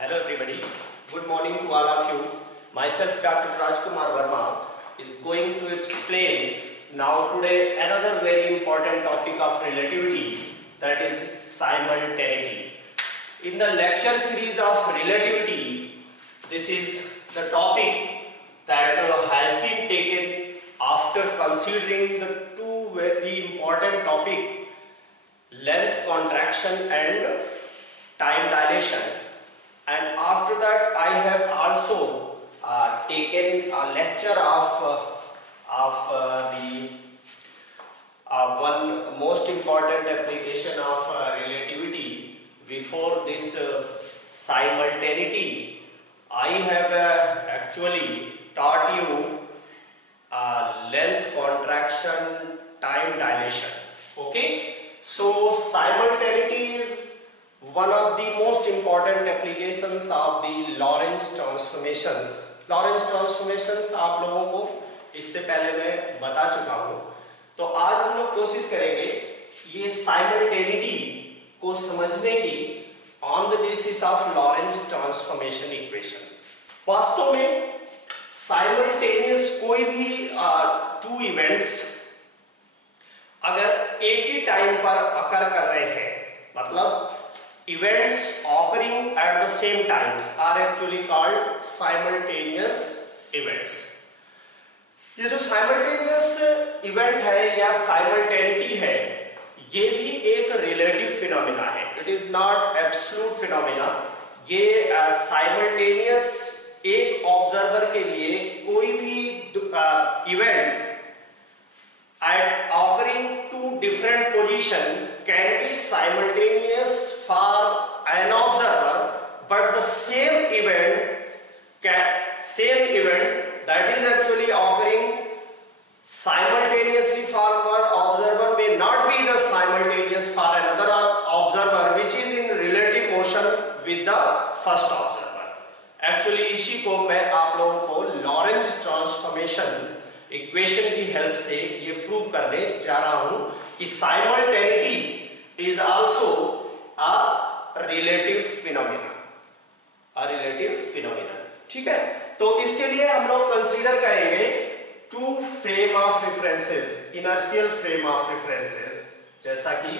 Hello everybody, good morning to all of you. Myself Dr. Rajkumar Verma is going to explain now today another very important topic of relativity, that is simultaneity. In the lecture series of relativity, this is the topic that has been taken after considering the two very important topics, length contraction and time dilation. And after that I have also taken a lecture of the one most important application of relativity. Before this simultaneity, I have actually taught you length contraction, time dilation. Okay, so simultaneity is one of the most important applications of the Lorentz transformations. Lorentz transformations आप लोगों को इससे पहले मैं बता चुका हूँ। तो आज हम लोग कोशिश करेंगे ये simultaneity को समझने की on the basis of Lorentz transformation equation. वास्तव में simultaneous कोई भी two events अगर एक ही टाइम पर occur कर रहे हैं, मतलब events occurring at the same times are actually called simultaneous events. ये जो simultaneous event है या simultaneity है, ये भी एक relative phenomena है. It is not absolute phenomena. ये simultaneous एक observer के लिए कोई भी event at occurring two different position can be simultaneous for an observer, but the same event that is actually occurring simultaneously for one observer may not be the simultaneous for another observer which is in relative motion with the first observer. Actually इसी को मैं आप लोगों को Lorentz transformation equation की help से ये prove करने जा रहा हूं कि simultaneity is also a relative phenomena. ठीक है, तो इसके लिए हम लोग कंसीडर करेंगे two frame of references, inertial frame of references. जैसा कि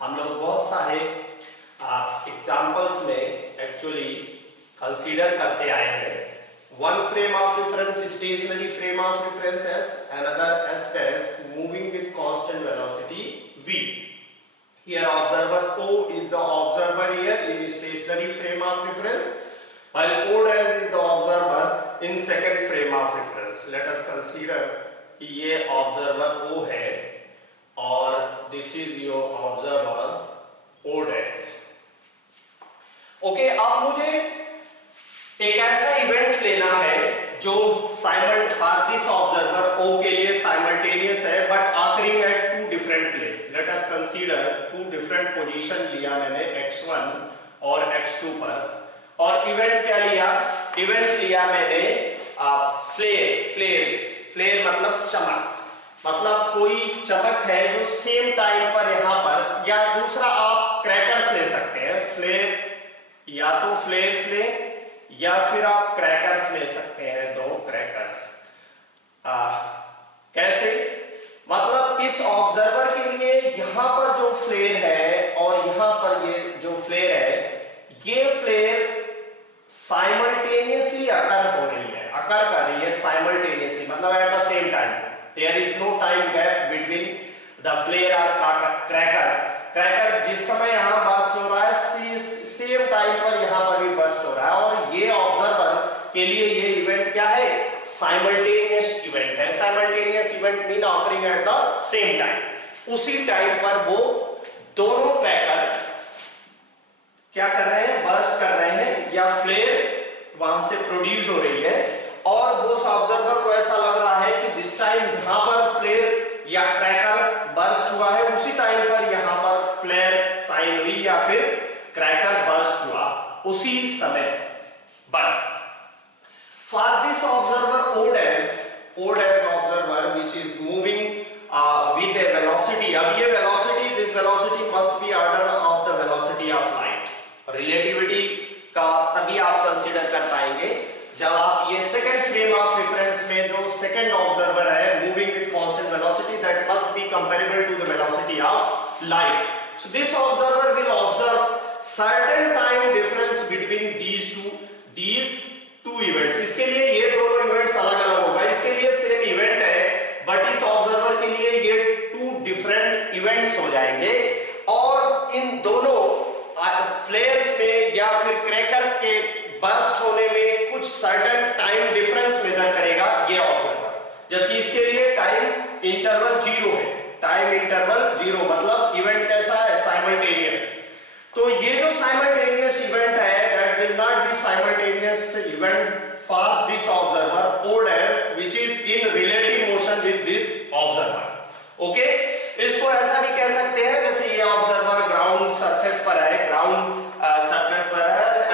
हम लोग बहुत सारे एग्जांपल्स में एक्चुअली कंसीडर करते आए हैं. One frame of reference, stationary frame of reference S, another S dash moving with constant velocity V. Here observer O is the observer here in stationary frame of reference, while O dash is the observer in second frame of reference. Let us consider कि ये observer O है और this is your observer O dash. Okay, अब मुझे एक ऐसा event लेना है जो फॉर दिस ऑब्जर्वर O के लिए साइमल्टेनियस है but occurring at two different place. Let us consider two different position लिया मैंने x1 और x2 पर, और इवेंट क्या लिया? इवेंट लिया मैंने फ्लेयर मतलब चमक, मतलब कोई चमक है जो सेम टाइम पर यहाँ पर, या दूसरा आप क्रैकर्स ले सकते हैं. फ्लेयर या तो फ्लेयर्स ले या फिर आप क्रैकर्स ले सकते हैं, दो क्रैकर्स. कैसे? मतलब इस ऑब्जर्वर के लिए यहां पर जो फ्लेयर है और यहां पर ये जो फ्लेयर है, ये फ्लेयर साइमल्टेनियसली अकर कर रही है साइमल्टेनियसली, मतलब at the same time. There is no time gap between the flare और क्रैकर जिस समय यहां बर्स्ट हो रहा है सेम टाइम पर यहां पर भी बर्स्ट हो रहा है, और ये ऑब्जर्वर के लिए ये इवेंट क्या है? साइमल्टेनियस इवेंट है. Simultaneous event mean occurring eight the same time. उसी टाइम पर वो दोनों क्रैकर क्या कर रहे हैं? बर्स्ट कर रहे हैं, या फ्लेयर वहां से प्रोड्यूस हो रही है, और वो ऑब्जर्वर को ऐसा लग रहा है कि जिस टाइम यहां पर फ्लेयर या क्रैकर बर्स्ट हुआ है उसी टाइम पर यहां पर फ्लेयर साइन हुई या फिर क्रैकर बर्स्ट हुआ उसी समय. But for this observer O dash observer which is moving with a velocity, अब ये velocity, this velocity must be order of the velocity of light. Relativity का तभी आप कंसीडर कर पाएंगे जब आप ये सेकंड फ्रेम ऑफ रेफरेंस में जो सेकंड ऑब्जर्वर है moving with constant velocity that must be comparable to the velocity of light. So this observer will observe certain time difference between these two events. इसके लिए ये दोनों events अलग अलग होगा. इसके लिए सेम इवेंट है बट इस ऑब्जर्वर के लिए ये टू डिफरेंट इवेंट्स हो जाएंगे और इन दोनों फ्लेयर्स में या फिर क्रैकर के बर्स्ट होने में कुछ सर्टेन टाइम डिफरेंस मेजर करेगा ये ऑब्जर्वर, जबकि इसके लिए टाइम इंटरवल 0 है. टाइम इंटरवल 0 मतलब इवेंट कैसा है? साइमल्टेनियस. तो ये जो साइमल्टेनियस इवेंट है that will not B simultaneous event for this observer old age which is in relative motion with this observer. Okay, इसको ऐसा भी कह सकते हैं जैसे ये ऑब्जर्वर ग्राउंड सरफेस पर है,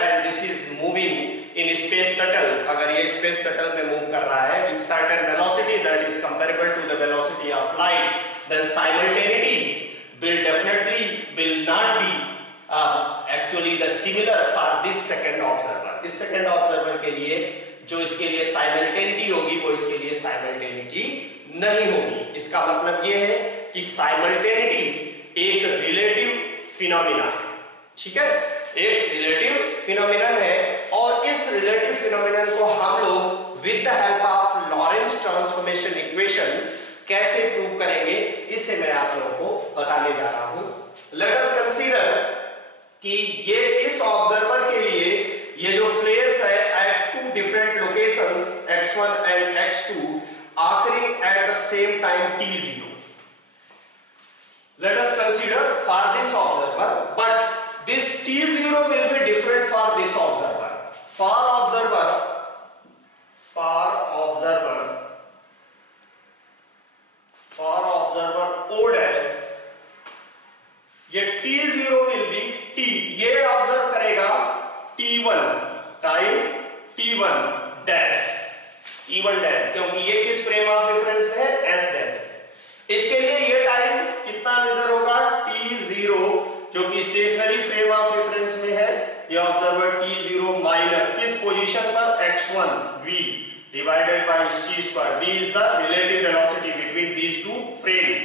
and this is moving in space shuttle. अगर ये स्पेस शटल में मूव कर रहा है with certain velocity that is comparable to the velocity of light, then simultaneity will not be actually the similar for this second observer. इस second observer के लिए जो इसके लिए साइमल्टेनिटी होगी वो इसके लिए साइमल्टेनिटी नहीं होगी. इसका मतलब ये है कि साइमल्टेनिटी एक रिलेटिव फिनोमिना है. ठीक है, एक रिलेटिव फिनोमिनन है और इस रिलेटिव फिनोमिनन को हम लोग with the help of Lawrence transformation equation कैसे प्रूव करेंगे इसे मैं आप लोगों को बताने जा रहा हूं. लेट अस कंसीडर कि ये इस ऑब्जर्वर के लिए ये जो फ्लेयर्स है at two different locations x1 and x2 occurring at the same time t0. Let us consider for this observer, but this t0 will be different for this observer. For observer O dash, ये t0 will be t, ये observe करेगा t1 time t1 dash, क्योंकि ये किस frame of reference में है? s dash. इसके लिए ये टाइम कितना मेजर होगा? t0 जो कि स्टेशनरी फ्रेम ऑफ रेफरेंस में है. ये ऑब्जर्वर t0 माइनस किस पोजीशन पर? x1 v divided by c square. v is the relative velocity between these two frames.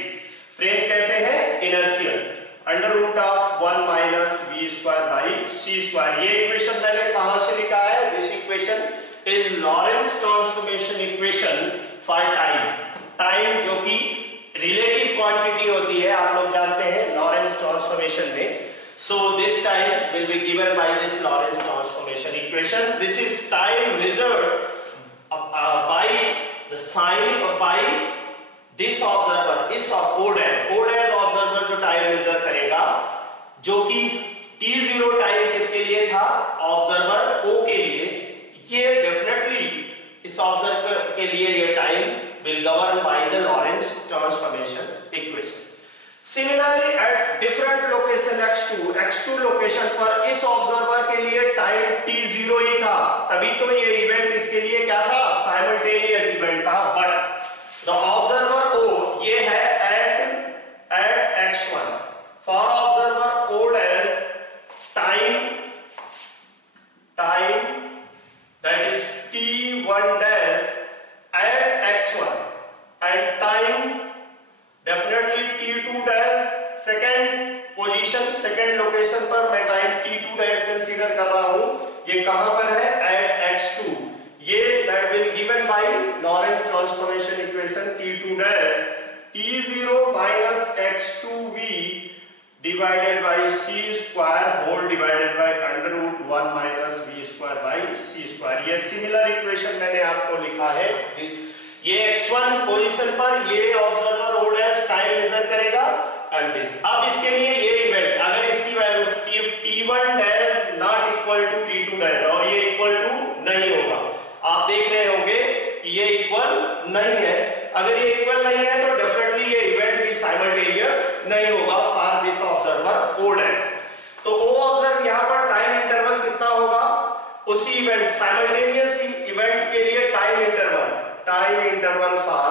Frames कैसे हैं? Inertial. Under root of 1 minus v square by c square. ये equation मैंने कहां से लिखा है? This equation is Lorentz transformation equation for time जो कि रिलेटिव क्वांटिटी होती है, आप लोग जानते हैं लॉरेंस ट्रांसफॉर्मेशन में. So this time will be given by this Lorentz transformation equation. This is time measured by the sign by this observer. इस O dash ऑब्जर्वर जो टाइम मेजर करेगा, जो कि t0 टाइम किसके लिए था? ऑब्जर्वर O के लिए. ये डेफिनेटली इस ऑब्जर्वर के लिए ये time will govern by the Lorentz transformation equation. Similarly at different location x2 location पर इस ऑब्जर्वर के लिए टाइम t0 ही था, तभी तो ये इवेंट इसके लिए क्या था? साइमल्टेनियस इवेंट था. बट द ऑब्जर्वर O ये है at x1. For observer O dash, time that is t1 dash at x1 and time definitely t2 dash second position, second location पर मैं टाइम t2 dash कंसीडर कर रहा हूं. ये कहां पर है? at x2. ये that will given by Lorentz transformation equation t2 dash t0 minus x2v divided by c square whole divided by under root 1 minus v square by c square. ये similar equation मैंने आपको लिखा है. ये x1 position पर ये observer O dash time measure करेगा and this. अब इसके लिए ये इवेंट अगर इसकी value t1 dash not equal to t2 dash और ये इक्वल टू नहीं होगा, आप देख रहे होंगे कि ये इक्वल नहीं है. अगर ये इक्वल नहीं है तो डेफिनेटली ये इवेंट भी साइमल्टेनियस नहीं होगा for this observer O dash. तो O ऑब्जर्व यहां पर टाइम इंटरवल कितना होगा? उसी इवेंट साइमल्टेनियस इवेंट के लिए time interval for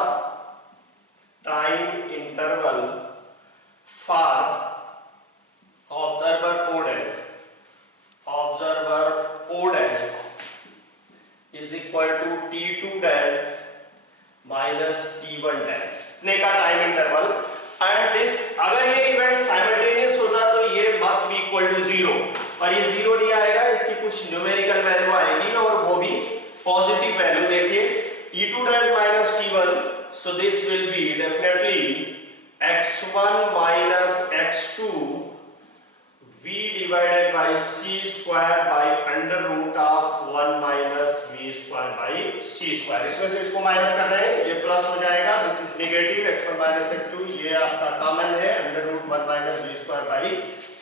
observer O dash और ये 0 नहीं आएगा, इसकी कुछ न्यूमेरिकल वैल्यू आएगी और वो भी पॉजिटिव वैल्यू। देखिए T2 dash minus T1, so this will be definitely x1 minus x2 v divided by c square by under root of 1 minus v square by c square। इसमें से इसको minus कर रहे हैं, ये प्लस हो जाएगा, this is negative, x1 minus x2 ये आपका कॉमन है, under root 1 minus v square by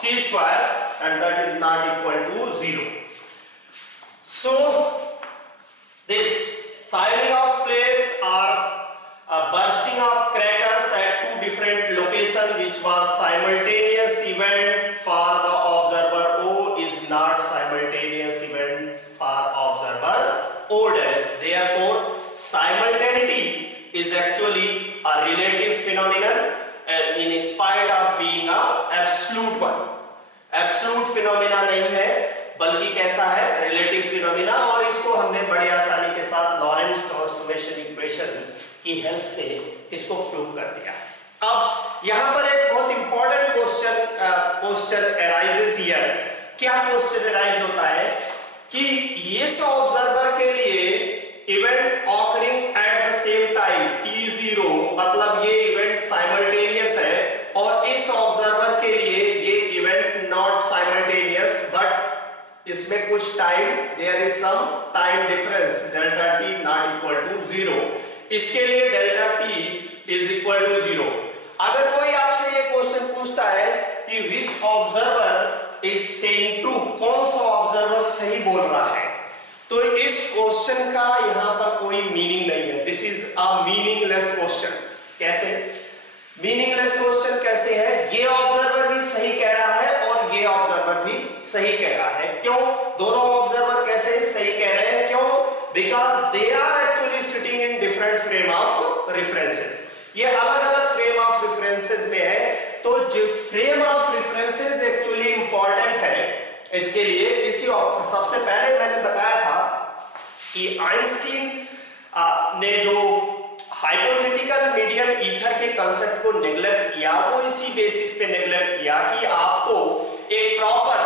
c square and that is not equal to 0। So this signing of flares or bursting of crackers at two different locations which was simultaneous event for the observer O is not simultaneous events for observer O dash। Therefore simultaneity is actually a relative phenomenon in spite of being a absolute one। absolute phenomena नहीं है बल्कि कैसा है, relative phenomena, और इसको हमने बड़ी आसानी के साथ लॉरेंस ट्रांसफॉर्मेशन इक्वेशन की हेल्प से इसको प्रूव कर दिया। अब यहां पर एक बहुत इंपॉर्टेंट क्वेश्चन अराइजेस हियर। क्या क्वेश्चन अराइज होता है कि इस ऑब्जर्वर के लिए event occurring eight the same time t0, मतलब ये इवेंट साइमल्टेनियस है, और इस ऑब्जर्वर के लिए ये इवेंट नॉट साइमल्टेनियस बट इसमें कुछ time, there is some time difference, delta t not equal to 0। इसके लिए delta t is equal to 0। अगर कोई आपसे ये क्वेश्चन पूछता है कि which observer is saying true, कौन सा ऑब्जर्वर सही बोल रहा है, तो इस क्वेश्चन का यहां पर कोई मीनिंग नहीं है। This is a meaningless question. कैसे मीनिंगलेस क्वेश्चन कैसे है? ये ऑब्जर्वर भी सही कह रहा है और ये ऑब्जर्वर भी सही कह रहा है। क्यों दोनों ऑब्जर्वर कैसे सही कह रहे हैं? क्यों? Because they are actually sitting in different frame of references. ये अलग अलग फ्रेम ऑफ रेफरेंसेस में है, तो जो frame of references actually important है इसके लिए। इसी सबसे पहले मैंने बताया था कि आइंस्टीन ने जो हाइपोथेटिकल मीडियम ईथर के कांसेप्ट को नेग्लेक्ट किया, वो इसी बेसिस पे नेग्लेक्ट किया कि आपको एक प्रॉपर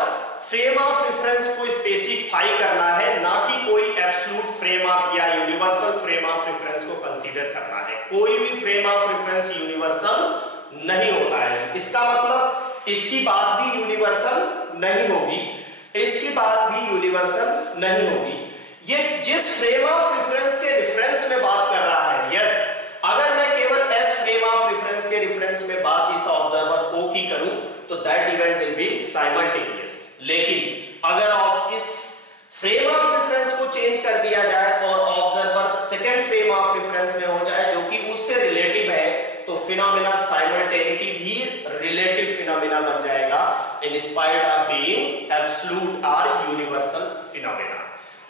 फ्रेम ऑफ रेफरेंस को स्पेसिफाई करना है, ना कि कोई एब्सोल्यूट फ्रेम ऑफ या यूनिवर्सल फ्रेम ऑफ रेफरेंस को कंसीडर करना है। कोई भी फ्रेम ऑफ रेफरेंस यूनिवर्सल नहीं होता है। इसका मतलब इसकी बात भी यूनिवर्सल नहीं होगी, इसकी बात भी यूनिवर्सल नहीं होगी। ये जिस फ्रेम ऑफ रेफरेंस के रेफरेंस में बात कर रहा है, यस, अगर मैं केवल एस फ्रेम ऑफ रेफरेंस के रेफरेंस में बात इस ऑब्जर्वर ओ की करूं तो that event will be simultaneous. लेकिन अगर आप इस फ्रेम ऑफ रेफरेंस को चेंज कर दिया जाए और observer second frame of reference में हो जाए जो कि उससे रिलेटिव है, तो फिनोमेना साइमल्टेनिटी भी रिलेटिव फिनोमेना बन जाएगा in spite of being absolute और universal phenomena.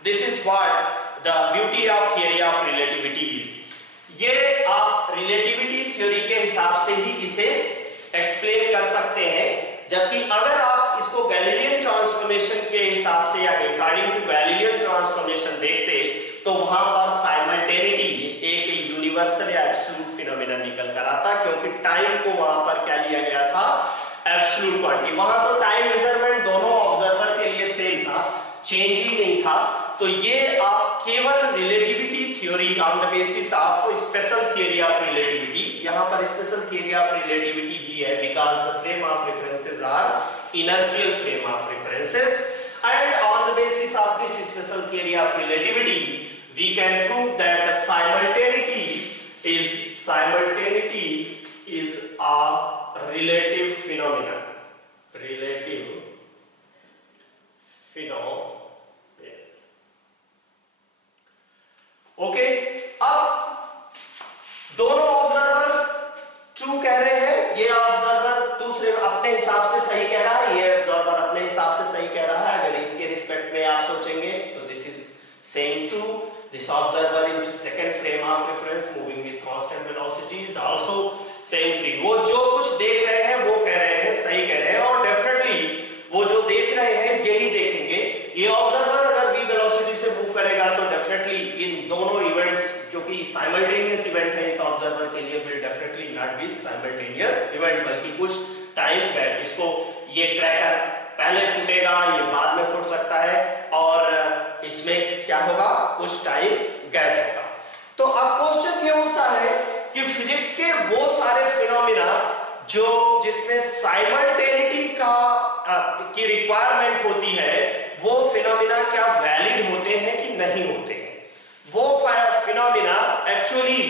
This is what the beauty of theory of relativity is. ये आप रिलेटिविटी थ्योरी के हिसाब से ही इसे एक्सप्लेन कर सकते हैं, जबकि अगर आप इसको गैलीलियन ट्रांसफॉर्मेशन के हिसाब से या अकॉर्डिंग टू गैलीलियन ट्रांसफॉर्मेशन देखते तो वहां पर साइमल्टेनिटी एक यूनिवर्सल या एब्सोल्यूट फिनोमेना निकल कर आता, क्योंकि टाइम को वहां पर क्या लिया गया था, एब्सोल्यूट क्वांटिटी। वहां तो टाइम मेजरमेंट दोनों ऑब्जर्वर के लिए सेम था, चेंज ही नहीं था। तो ये आप केवल relativity theory on the basis of special theory of relativity, यहां पर स्पेशल थियरी ऑफ रिलेटिविटी भी है because the frame of references are inertial frame of references, and on the basis of this special theory of relativity we can prove that the simultaneity is a relative phenomena, relative phenomena. Okay, अब दोनों observer true कह रहे हैं, ये observer दूसरे अपने हिसाब से सही कह रहा है, ये ऑब्जर्वर अपने हिसाब से सही कह रहा है। अगर इसके रिस्पेक्ट में आप सोचेंगे तो this is saying true, this observer in second frame of reference moving with constant velocity is also saying free. वो जो कुछ देख रहे हैं वो कह रहे हैं सही कह रहे हैं, और डेफिनेटली वो जो देख रहे हैं यही देखेंगे। ये ऑब्जर्वर अगर v वेलोसिटी से मूव करेगा तो डेफिनेटली इन दोनों इवेंट्स जो कि साइमल्टेनियस इवेंट है इस ऑब्जर्वर के लिए will definitely not be simultaneous event, बल्कि कुछ टाइम गैप। इसको ये ट्रैकर पहले फूटेगा, ये बाद टाइम गैप होगा। तो अब क्वेश्चन ये उठता है कि फिजिक्स के वो सारे फिनोमिना जो जिसमें साइमल्टेनिटी की रिक्वायरमेंट होती है, वो फिनोमिना क्या वैलिड होते हैं कि नहीं होते हैं। वो फिनोमिना एक्चुअली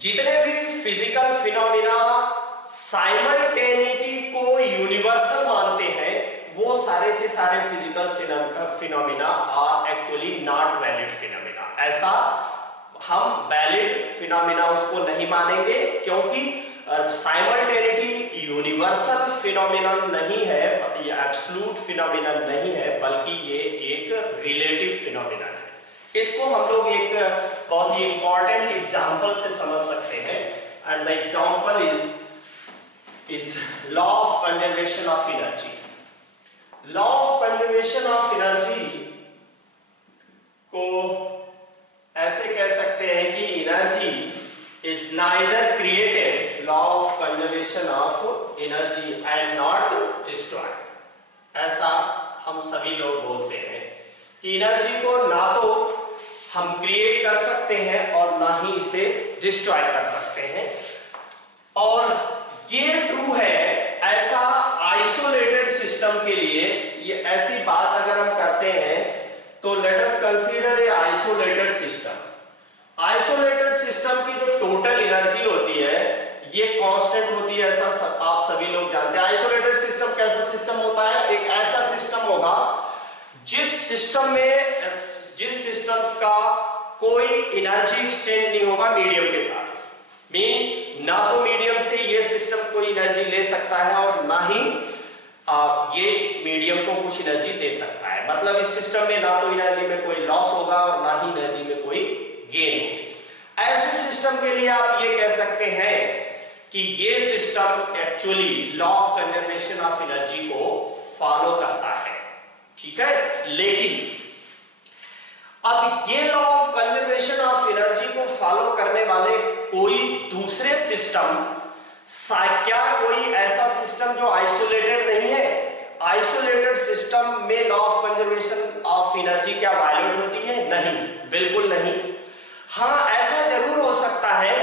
जितने भी फिजिकल फिनोमिना साइमल्टेनिटी को यूनिवर्सल मानते हैं, वो सारे के सारे physical phenomena are actually not valid phenomena. ऐसा हम वैलिड फिनोमिना उसको नहीं मानेंगे, क्योंकि साइमल्टेनिटी यूनिवर्सल फिनोमिना नहीं है, ये एब्सोल्यूट फिनोमिना नहीं है, बल्कि ये एक रिलेटिव फिनोमिना है। इसको हम लोग एक बहुत ही इंपॉर्टेंट एग्जांपल से समझ सकते हैं, and the example is law of conservation of energy. Law of conservation of energy को ऐसे कह सकते हैं कि energy is neither created, law of conservation of energy, and not destroyed. ऐसा हम सभी लोग बोलते हैं कि एनर्जी को ना तो हम क्रिएट कर सकते हैं और ना ही इसे डिस्ट्रॉय कर सकते हैं। और ये ट्रू है ऐसा आइसोलेटेड सिस्टम के लिए। ये ऐसी बात अगर हम करते हैं तो late us consider a isolated system. Isolated system की जो टोटल एनर्जी होती है ये कांस्टेंट होती है, ऐसा आप सभी लोग जानते हैं। आइसोलेटेड सिस्टम कैसा सिस्टम होता है? एक ऐसा सिस्टम होगा जिस सिस्टम का कोई एनर्जी एक्सचेंज नहीं होगा मीडियम के साथ। मीन ना तो मीडियम से ये सिस्टम कोई एनर्जी ले सकता है और ना ही ये मीडियम को कुछ एनर्जी दे सकता है। मतलब इस सिस्टम में ना तो एनर्जी में कोई लॉस होगा और ना ही एनर्जी में कोई गेन होगी। ऐसे सिस्टम के लिए आप ये कह सकते हैं कि ये system actually law of conservation of energy को फॉलो करता है, ठीक है। लेकिन अब ये law of conservation of energy को फॉलो करने वाले कोई दूसरे सिस्टम, क्या कोई ऐसा सिस्टम जो आइसोलेटेड नहीं है? आइसोलेटेड सिस्टम में law of conservation of energy क्या वायलेट होती है? नहीं, बिल्कुल नहीं। हाँ, ऐसा जरूर हो सकता है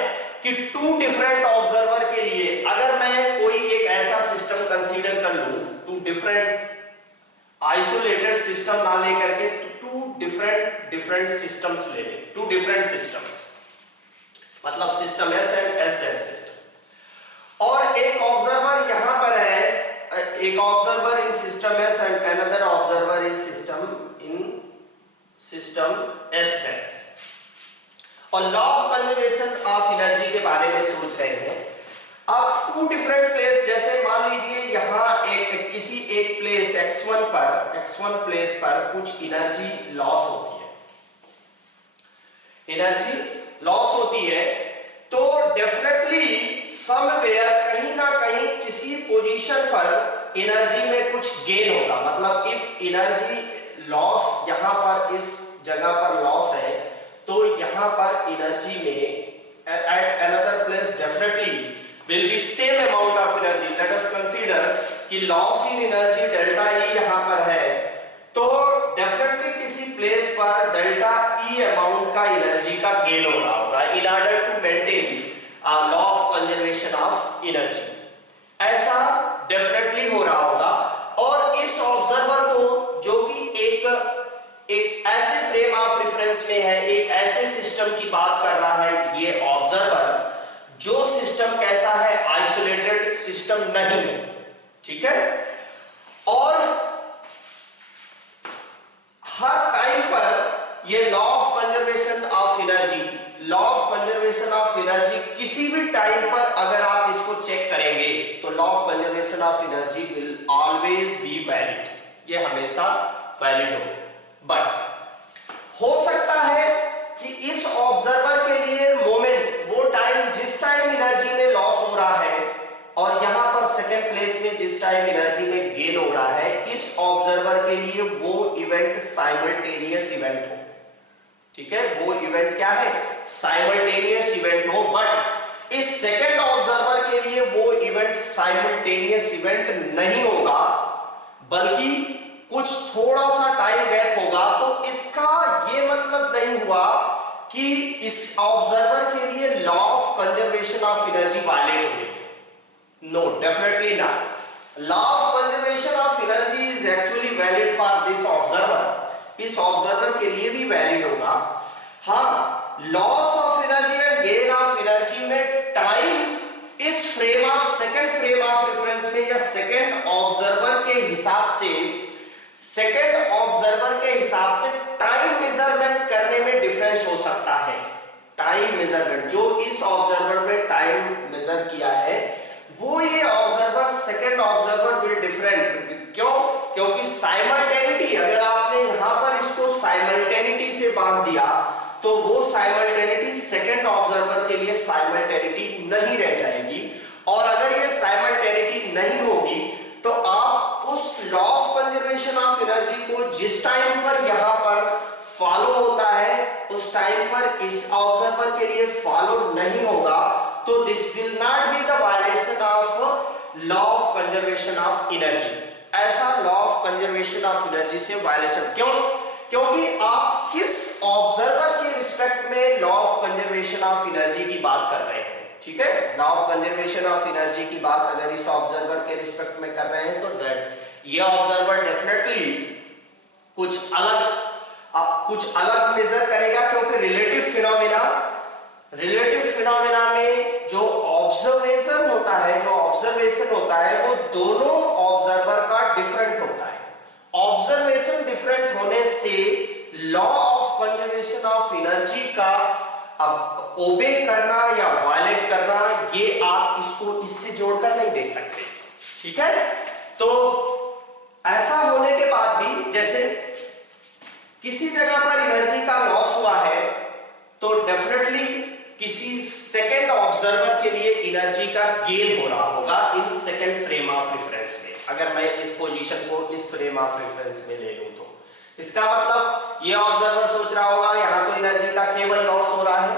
कि टू डिफरेंट ऑब्जर्वर के लिए अगर मैं कोई एक ऐसा सिस्टम कंसीडर कर लूं, टू डिफरेंट आइसोलेटेड सिस्टम ना लेकर के टू डिफरेंट सिस्टम्स ले लें, टू डिफरेंट सिस्टम्स, मतलब system S and S dash system, और एक ऑब्जर्वर यहां पर है, एक observer in system S and another observer is system S dash, और law of conservation of energy के बारे में सोच रहे हैं। अब टू डिफरेंट प्लेस, जैसे मान लीजिए यहां किसी एक प्लेस x1 प्लेस पर कुछ एनर्जी लॉस होती है, एनर्जी लॉस होती है, तो डेफिनेटली समवेयर कहीं ना कहीं किसी पोजीशन पर एनर्जी में कुछ गेन होगा। मतलब इफ एनर्जी लॉस यहां पर इस जगह पर लॉस है, तो यहां पर एनर्जी में at another place definitely will be same amount of energy. Let us consider कि loss in energy delta E यहाँ पर है, तो definitely किसी प्लेस पर delta E amount का एनर्जी का गेन हो रहा होगा in order to maintain law of conservation of energy। ऐसा definitely हो रहा होगा। और इस ऑब्जर्वर को जो कि एक ऐसे फ्रेम ऑफ रेफरेंस में है, एक ऐसे सिस्टम की बात कर रहा है ये ऑब्जर्वर, जो सिस्टम कैसा है? आइसोलेटेड सिस्टम नहीं है, ठीक है। और हर टाइम पर ये law of conservation of energy, law of conservation of energy किसी भी टाइम पर अगर आप इसको चेक करेंगे तो law of conservation of energy will always be valid, ये हमेशा वैलिड होगा। बट हो सकता है कि इस ऑब्जर्वर के लिए मोमेंट, वो टाइम जिस टाइम एनर्जी में लॉस हो रहा है और यहां पर सेकंड प्लेस में जिस टाइम एनर्जी में गेन हो रहा है, इस ऑब्जर्वर के लिए वो इवेंट साइमल्टेनियस इवेंट हो, ठीक है। वो इवेंट क्या है? साइमल्टेनियस इवेंट हो। बट इस सेकंड ऑब्जर्वर के लिए वो इवेंट साइमल्टेनियस इवेंट नहीं होगा, बल्कि कुछ थोड़ा सा टाइम गैप होगा, तो इसका ये मतलब नहीं हुआ कि इस ऑब्जर्वर के लिए law of conservation of energy violate हो रही है। No, definitely not. Law of conservation of energy is actually valid for this observer. इस ऑब्जर्वर के लिए भी वैलिड होगा। हाँ, loss of energy and gain of energy में टाइम इस frame of second frame of reference में या सेकंड ऑब्जर्वर के हिसाब से टाइम मेजरमेंट करने में डिफरेंस हो सकता है। टाइम मेजरमेंट जो इस ऑब्जर्वर में टाइम मेजर किया है, वो ये observer second observer will different. क्यों? क्योंकि साइमल्टेनिटी, अगर आपने यहां पर इसको साइमल्टेनिटी से बांध दिया तो वो साइमल्टेनिटी सेकंड ऑब्जर्वर के लिए साइमल्टेनिटी नहीं रह जाएगी। और अगर ये साइमल्टेनिटी नहीं होगी तो आप उस law of conservation of energy को जिस टाइम पर यहां पर फॉलो होता है उस टाइम पर इस ऑब्जर्वर के लिए फॉलो नहीं होगा, तो this will not be the violation of law of conservation of energy. ऐसा law of conservation of energy से वायलेशन क्यों? क्योंकि आप किस ऑब्जर्वर के रिस्पेक्ट में law of conservation of energy की बात कर रहे हैं। ठीक है, law of conservation of energy की बात अगर इस ऑब्जर्वर के रिस्पेक्ट में कर रहे हैं तो ये ऑब्जर्वर डेफिनेटली कुछ अलग मेजर करेगा, क्योंकि रिलेटिव फिनोमेना में जो ऑब्जर्वेशन होता है वो दोनों ऑब्जर्वर का डिफरेंट होता है। ऑब्जर्वेशन डिफरेंट होने से law of conservation of energy का अब ओबे करना या वायलेट करना, ये आप इसको इससे जोड़कर नहीं दे सकते। ठीक है, तो ऐसा होने के बाद भी जैसे किसी जगह पर एनर्जी का लॉस हुआ है तो डेफिनेटली किसी सेकंड ऑब्जर्वर के लिए एनर्जी का गेन हो रहा होगा in second frame of reference में। अगर मैं इस पोजीशन को इस फ्रेम ऑफ रेफरेंस में ले लूं तो इसका मतलब ये ऑब्जर्वर सोच रहा होगा यहां तो एनर्जी का केवल लॉस हो रहा है,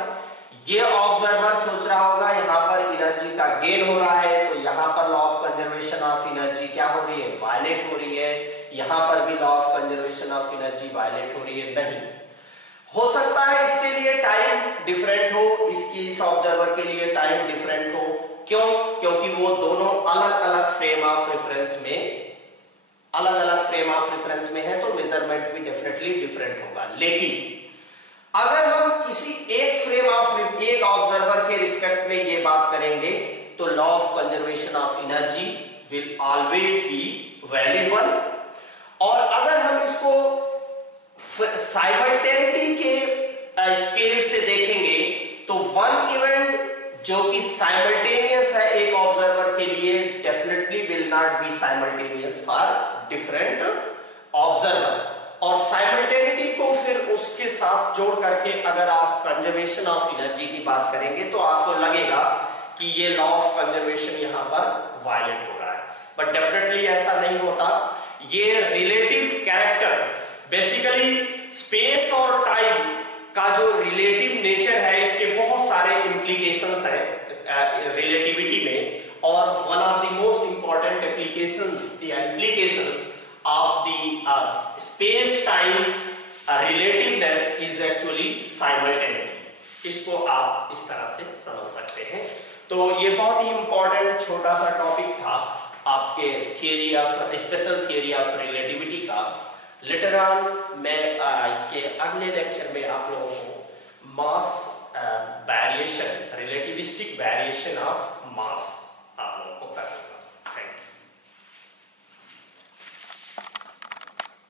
ये ऑब्जर्वर सोच रहा होगा यहां पर एनर्जी का गेन हो रहा है, तो यहां पर law of conservation of energy क्या हो रही है? वायलेट हो रही है। यहां पर भी law of conservation of energy violate हो रही है। नहीं हो सकता है इसके लिए टाइम डिफरेंट हो, इस ऑब्जर्वर के लिए टाइम डिफरेंट हो। क्यों? क्योंकि वो दोनों अलग अलग फ्रेम ऑफ रेफरेंस में है, तो मेजरमेंट भी डेफिनेटली डिफरेंट होगा। लेकिन अगर हम किसी एक ऑब्जर्वर के रिस्पेक्ट में ये बात करेंगे तो law of conservation of energy will always be valid one. और अगर हम इसको साइमल्टेनिटी के स्केल से देखेंगे तो वन इवेंट जो कि साइमल्टेनियस है एक ऑब्जर्वर के लिए definitely will not B simultaneous for different observer. और साइमल्टेनिटी को फिर उसके साथ जोड़ करके अगर आप कंजर्वेशन ऑफ एनर्जी की बात करेंगे तो आपको लगेगा कि ये लॉ ऑफ कंजर्वेशन यहां पर वायलेट हो रहा है, बट डेफिनेटली ऐसा नहीं होता। ये रिलेटिव कैरेक्टर बेसिकली स्पेस और टाइम का जो रिलेटिव नेचर है इसके बहुत सारे इंप्लीकेशंस हैं रिलेटिविटी में, और one of the most important implications of the space-time relativeness is actually simultaneity। इसको आप इस तरह से समझ सकते हैं। तो ये बहुत ही इंपॉर्टेंट छोटा सा टॉपिक था आपके theory of special theory of relativity का। लेटर ऑन मैं इसके अगले लेक्चर में आप लोगों को mass variation, relativistic variation of mass